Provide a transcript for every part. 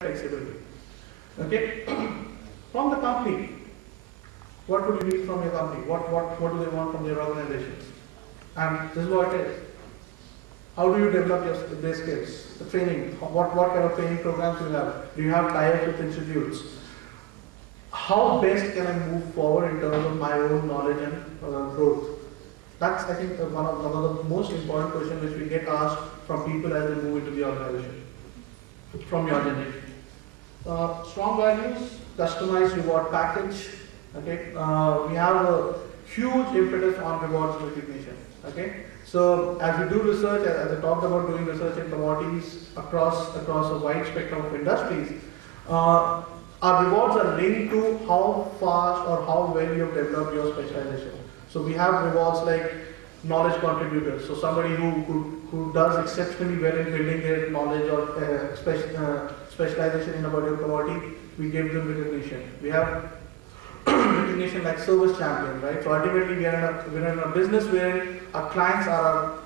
flexibility. Okay, from the company, what would you need from your company? What do they want from their organizations? And this is what it is. How do you develop their skills? The training. What kind of training programs do you have? Do you have tie-ups with institutes? How best can I move forward in terms of my own knowledge and growth? That's, I think, one of the most important questions which we get asked from people as they move into the organization, from your generation. Strong values, customized reward package. Okay, we have a huge impetus on rewards and recognition. Okay, so as we do research, as I talked about doing research in commodities across a wide spectrum of industries, our rewards are linked to how fast or how well you have developed your specialization. So we have rewards like knowledge contributors. So somebody who does exceptionally well in building their knowledge or specialization in a particular commodity, we give them recognition. We have recognition like service champion, right? So ultimately we are in a business where our clients are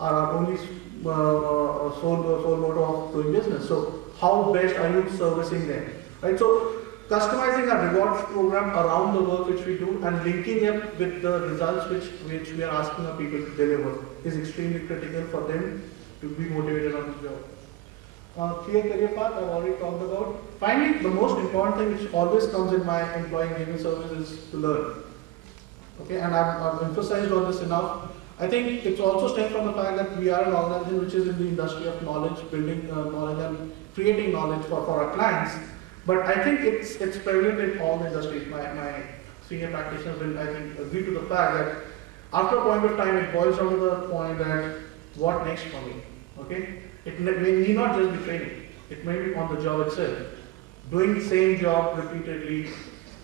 our only sole motto of doing business. So how best are you servicing them, right? So customizing a rewards program around the work which we do and linking it with the results which we are asking our people to deliver is extremely critical for them to be motivated on this job. Clear career path, I've already talked about. Finally, the most important thing which always comes in my employee engagement service is to learn. Okay, and I've emphasized on this enough. I think it's also stemmed from the fact that we are an organization which is in the industry of knowledge, building knowledge and creating knowledge for our clients. But I think it's prevalent in all the industries. My senior practitioners will, I think, agree to the fact that after a point of time, it boils down to the point that what next for me? Okay, it may need not just be training. It may be on the job itself. Doing the same job repeatedly,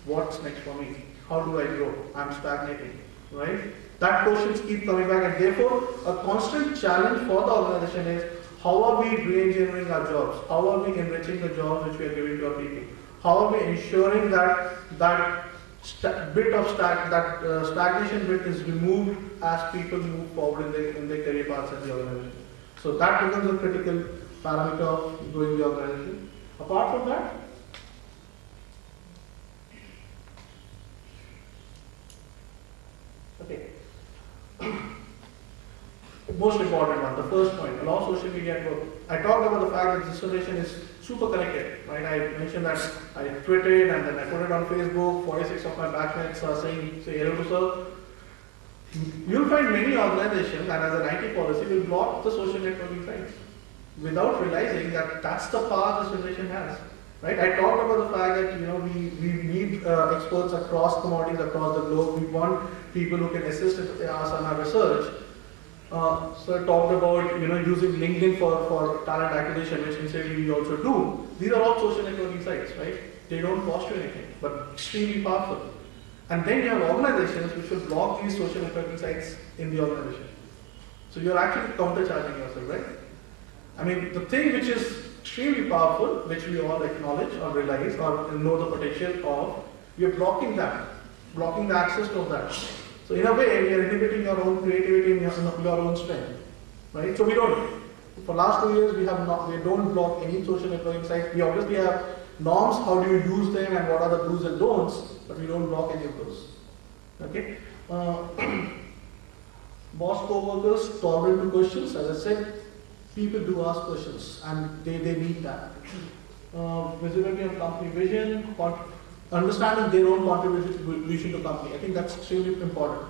what's next for me? How do I grow? I'm stagnating, right? That questions keep coming back, and therefore a constant challenge for the organization is how are we re-engineering our jobs? How are we enriching the jobs which we are giving to our people? How are we ensuring that stagnation bit is removed as people move forward in their career paths in the organization? So that becomes a critical parameter of growing the organization. Apart from that, okay. Most important one, the first point, allow social media at work. I talked about the fact that this generation is super connected, right? I mentioned that I tweeted and then I put it on Facebook. 46 of my batchmates are saying, say hello to sir. You'll find many organizations, and as an IT policy, will block the social networking sites without realizing that that's the power this generation has, right? I talked about the fact that we need experts across commodities, across the globe. We want people who can assist us on our research. So I talked about using LinkedIn for talent acquisition, which incidentally we also do. These are all social networking sites, right? They don't cost you anything, but extremely powerful. And then you have organizations which will block these social networking sites in the organization. So you're actually countercharging yourself, right? I mean, the thing which is extremely powerful, which we all acknowledge or realize or know the potential of, we are blocking that, blocking the access to that. So in a way, we are inhibiting your own creativity and your own strength, right? So we don't. For last 2 years, we don't block any social networking sites. We obviously have norms, how do you use them and what are the do's and don'ts, but we don't block any of those. Okay? Boss co-workers, tolerant to questions. As I said, people do ask questions and they need that. Visibility of company vision, understanding their own contribution to company. I think that's extremely important.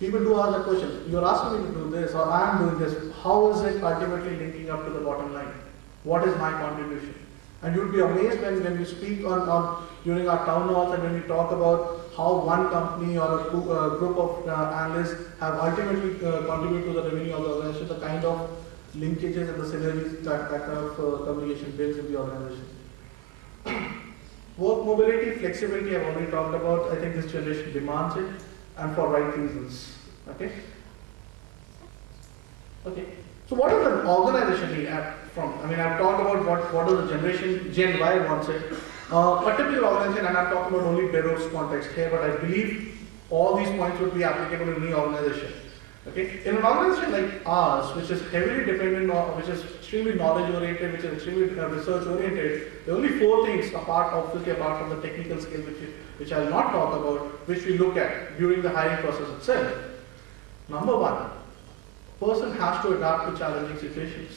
People do ask that question. You're asking me to do this or I am doing this. How is it ultimately linking up to the bottom line? What is my contribution? And you'll be amazed when we speak during our town halls and when we talk about how one company or a group of analysts have ultimately contributed to the revenue of the organization, the kind of linkages and the synergies that kind of communication builds in the organization. Work mobility, flexibility, I've already talked about. I think this generation demands it and for right reasons. Okay? Okay. So what does an organization need from? I mean, I've talked about what does the generation, Gen Y wants it. A typical organization, and I'm talking about only Beryl's context here, but I believe all these points would be applicable in any organization. Okay? In an organization like ours, which is heavily dependent on, which is extremely knowledge oriented, which is extremely research oriented, there are only 4 things obviously apart from the technical skill, which I'll not talk about, which we look at during the hiring process itself. Number 1, person has to adapt to challenging situations,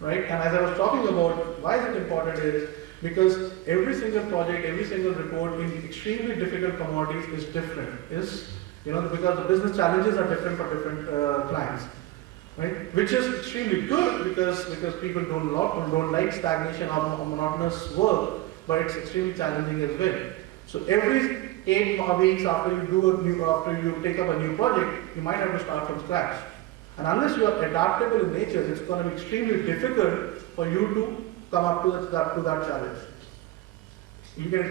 right? And as I was talking about, why is it important is because every single project, every single report in extremely difficult commodities is different. Because the business challenges are different for different clients, right? Which is extremely good because people don't like stagnation or monotonous work, but it's extremely challenging as well. So every 8 weeks after you take up a new project, you might have to start from scratch. And unless you are adaptable in nature, it's going to be extremely difficult for you to come up to that challenge. You can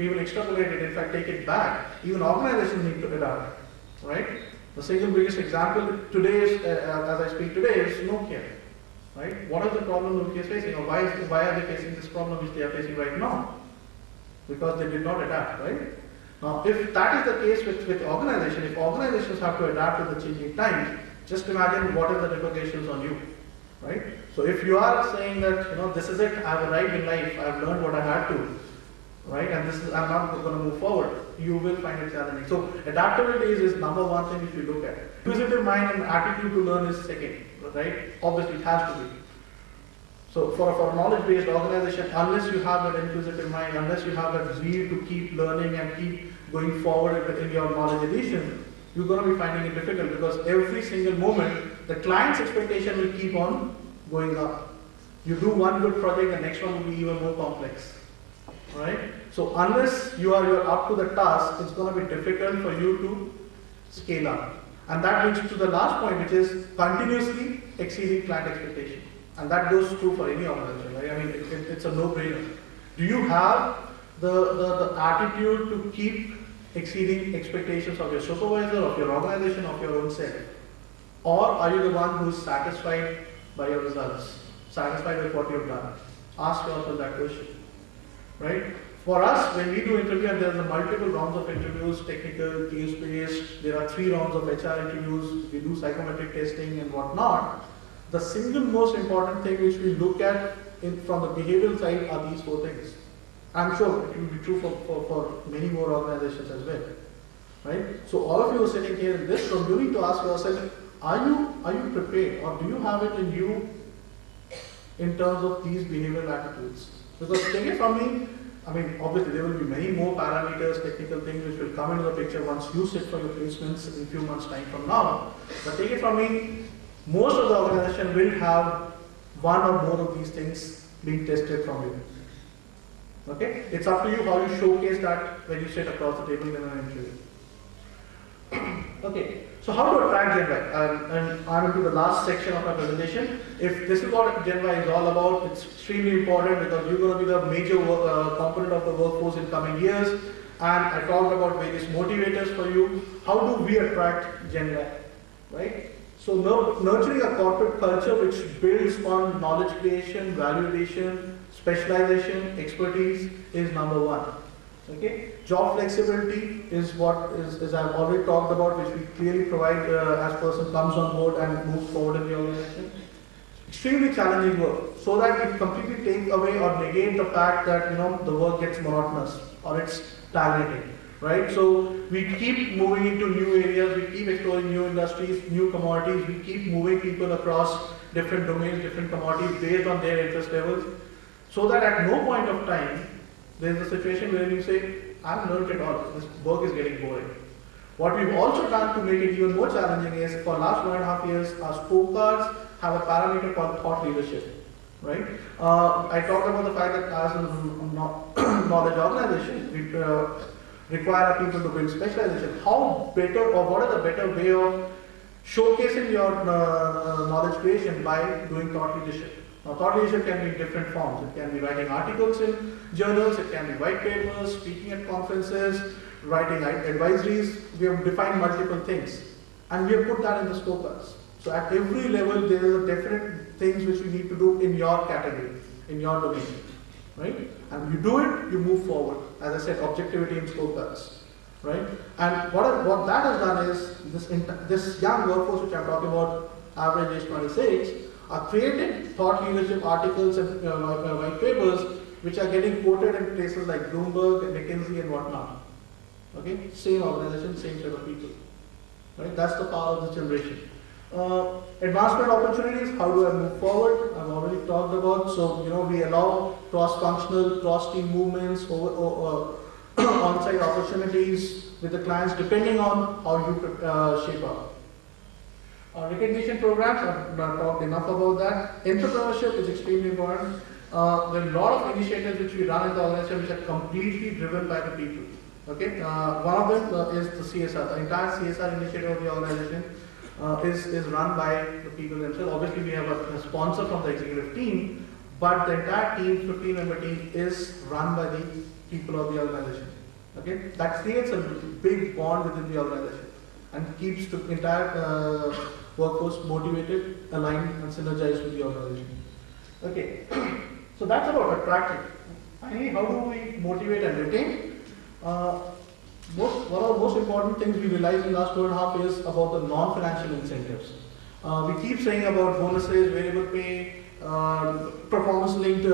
even extrapolate it, in fact take it back. Even organizations need to adapt, right? The single biggest example today is, as I speak today, is Nokia, right? What is the problem Nokia is facing, or why are they facing this problem which they are facing right now? Because they did not adapt, right? Now, if that is the case with organizations, if organizations have to adapt to the changing times, just imagine what are the repercussions on you, right? So if you are saying that, this is it, I've arrived in life, I've learned what I had to, right? And I'm not going to move forward, you will find it challenging. So adaptability is number 1 thing if you look at. Inquisitive mind and attitude to learn is second, right? Obviously it has to be. So for a knowledge-based organization, unless you have that inquisitive mind, unless you have that zeal to keep learning and keep going forward in your knowledge addition, you're going to be finding it difficult because every single moment, the client's expectation will keep on going up. You do one good project, the next one will be even more complex. Right? So unless you're up to the task, it's going to be difficult for you to scale up. And that brings to the last point, which is continuously exceeding client expectation. And that goes true for any organization, right? I mean, it's a no-brainer. Do you have the attitude to keep exceeding expectations of your supervisor, of your organization, of your own self? Or are you the one who's satisfied by your results, satisfied with what you've done? Ask yourself that question, right? For us, when we do interview, and there's a multiple rounds of interviews, technical, case-based, there are 3 rounds of HR interviews, we do psychometric testing and whatnot. The single most important thing which we look at from the behavioral side are these 4 things. I'm sure it will be true for many more organizations as well, right? So all of you are sitting here in this room, you need to ask yourself, are you prepared, or do you have it in you in terms of these behavioral attitudes? Because take it from me, I mean, obviously there will be many more parameters, technical things which will come into the picture once you sit for your placements in a few months' time from now. But take it from me, most of the organization will have one or more of these things being tested from you. Okay? It's up to you how you showcase that when you sit across the table in an interview. Okay, so how to attract Gen Y? And I'm into the last section of my presentation. If this is what Gen Y is all about, it's extremely important because you're going to be the major component of the workforce in coming years. And I talked about various motivators for you. How do we attract Gen Y? Right? So nurturing a corporate culture which builds on knowledge creation, value addition, specialization, expertise is number 1. Okay? Job flexibility is what is I've already talked about, which we clearly provide as person comes on board and moves forward in the organization. Extremely challenging work, so that it completely takes away or negate the fact that the work gets monotonous or it's stagnating. Right? So we keep moving into new areas, we keep exploring new industries, new commodities, we keep moving people across different domains, different commodities based on their interest levels, so that at no point of time there is a situation where you say, I've learned it all, this work is getting boring. What we've also done to make it even more challenging is, for the last 1.5 years, our scorecards have a parameter called thought leadership. Right? I talked about the fact that as a knowledge organization, we require our people to build specialization. How better, or what is the better way of showcasing your knowledge creation by doing thought leadership? Now, thought leadership can be in different forms. It can be writing articles in journals, it can be white papers, speaking at conferences, writing advisories. We have defined multiple things, and we have put that in the scorecards. So at every level, there are different things which you need to do in your category, in your domain, right? And you do it, you move forward. As I said, objectivity in scorecards. right? And what that has done is this young workforce which I'm talking about, average age 26, are creating thought leadership articles and white papers which are getting quoted in places like Bloomberg and McKinsey and whatnot. Okay, same organization, same set of people. Right, that's the power of this generation. Advancement opportunities. How do I move forward? I've already talked about. So we allow cross-functional, cross-team movements, on-site opportunities with the clients, depending on how you shape up. Recognition programs, I've talked enough about that. Entrepreneurship is extremely important. There are a lot of initiatives which we run in the organization which are completely driven by the people. Okay, one of them is the CSR. The entire CSR initiative of the organization is run by the people themselves. Obviously, we have a sponsor from the executive team, but the entire team, 15-member team, is run by the people of the organization. Okay, that creates a big bond within the organization and keeps the entire workforce motivated, aligned, and synergized with the organization. Okay, so that's about attracting. Finally, how do we motivate and retain? One of the most important things we realized in the last 2.5 years about the non-financial incentives. We keep saying about bonuses, variable pay, performance-linked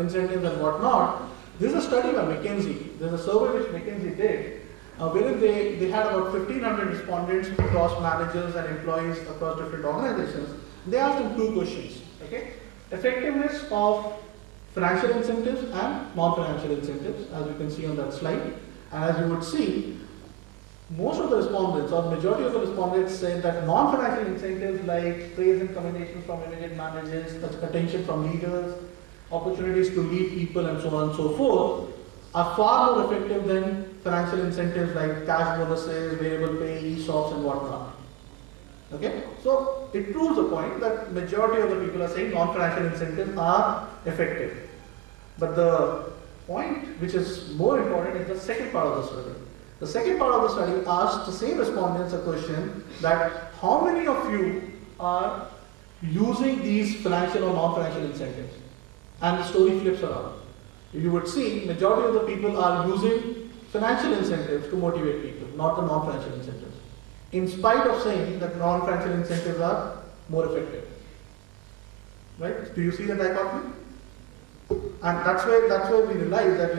incentives and whatnot. This is a study by McKinsey. There's a survey which McKinsey did, wherein they had about 1,500 respondents across managers and employees across different organizations. They asked them 2 questions. Okay, effectiveness of financial incentives and non-financial incentives, as you can see on that slide. And as you would see, most of the respondents, or majority of the respondents, said that non-financial incentives like praise and commendation from immediate managers, attention from leaders, opportunities to lead people, and so on and so forth, are far more effective than financial incentives like cash bonuses, variable pay, ESOPs, and whatnot. Okay, so it proves the point that majority of the people are saying non-financial incentives are effective. But the point which is more important is the second part of the study. The second part of the study asked the same respondents a question that how many of you are using these financial or non-financial incentives? And the story flips around. You would see majority of the people are using financial incentives to motivate people, not the non-financial incentives, in spite of saying that non-financial incentives are more effective. Right? Do you see the dichotomy? And that's where we realize that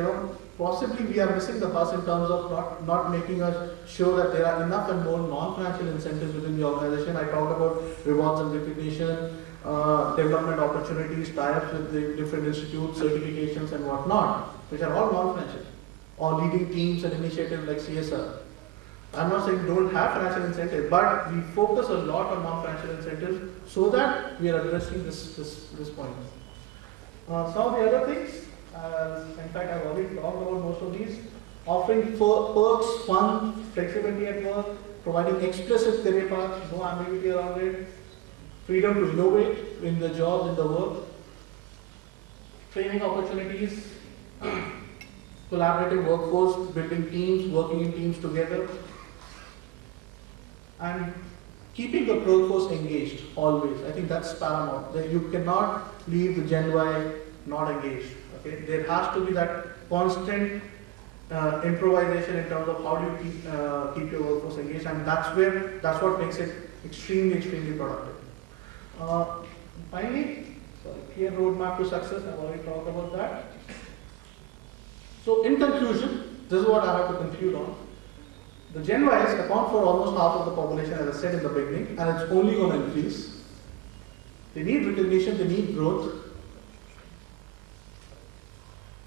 possibly we are missing the bus in terms of not making us sure that there are enough and more non-financial incentives within the organization. I talked about rewards and recognition, development opportunities, tie-ups with the different institutes, certifications and whatnot, which are all non-financial, or leading teams and initiatives like CSR. I'm not saying don't have financial incentives, but we focus a lot on non-financial incentives so that we are addressing this point. Some of the other things, in fact I've already talked about most of these, offering perks, fun, flexibility at work, providing explicit career paths, no ambiguity around it, freedom to innovate in the job, in the work, training opportunities, collaborative workforce, building teams, working in teams together, and keeping the workforce engaged always. I think that's paramount. You cannot leave the Gen Y not engaged. Okay, there has to be that constant improvisation in terms of how do you keep your workforce engaged, and that's what makes it extremely productive. Finally, clear roadmap to success. I've already talked about that. So in conclusion, this is what I have to conclude on. The Gen Ys account for almost half of the population, as I said in the beginning, and it's only going to increase. They need recognition, they need growth.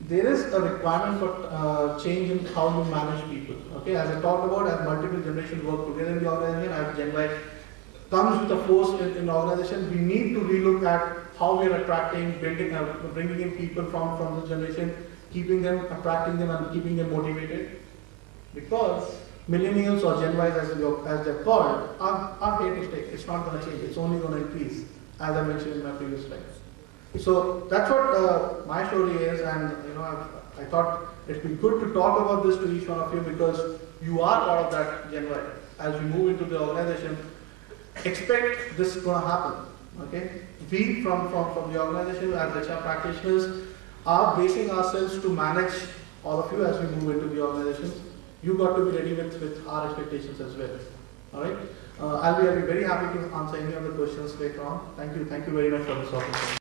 There is a requirement for change in how you manage people. Okay, as I talked about, as multiple generations work together in the organization, as Gen Y comes with a force in the organization, we need to relook at how we are attracting, building, bringing in people from this generation, keeping them, attracting them, and keeping them motivated. Because millennials or Gen Ys, as they're called, are here to stay. It's not going to change. It's only going to increase, as I mentioned in my previous slide. So that's what my story is, and I thought it'd be good to talk about this to each one of you because you are part of that Gen Y. As we move into the organization, expect this is going to happen. Okay, we from the organization as HR practitioners are basing ourselves to manage all of you as we move into the organization. you got to be ready with our expectations as well. All right. I'll be very happy to answer any other questions later on. Thank you very much for this opportunity.